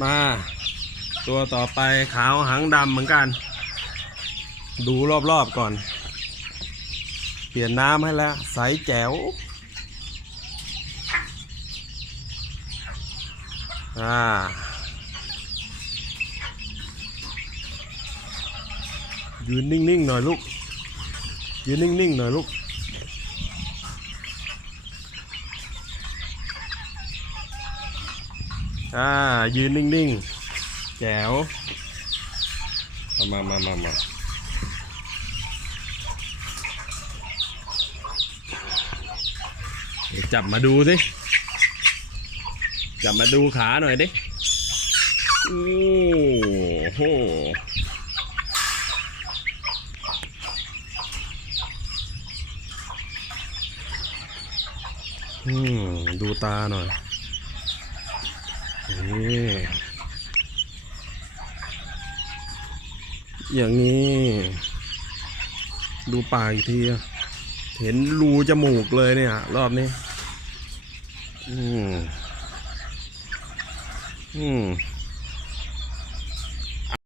มา ตัวต่อไปขาวหางดำเหมือนกัน ดูรอบๆก่อน เปลี่ยนน้ำให้แล้ว ใสแจ๋วอ่ายืนนิ่งๆหน่อยลูกยืนนิ่งๆหน่อยลูก อ่า ยืนนิ่งๆ แจ๋วเอามามามามาจับมาดูสิ จับมาดูขาหน่อยดิ โอ้โหดูตาหน่อย อย่างนี้ ดูปากอีกที เห็นรูจมูกเลยเนี่ย รอบนี้ อืม อืม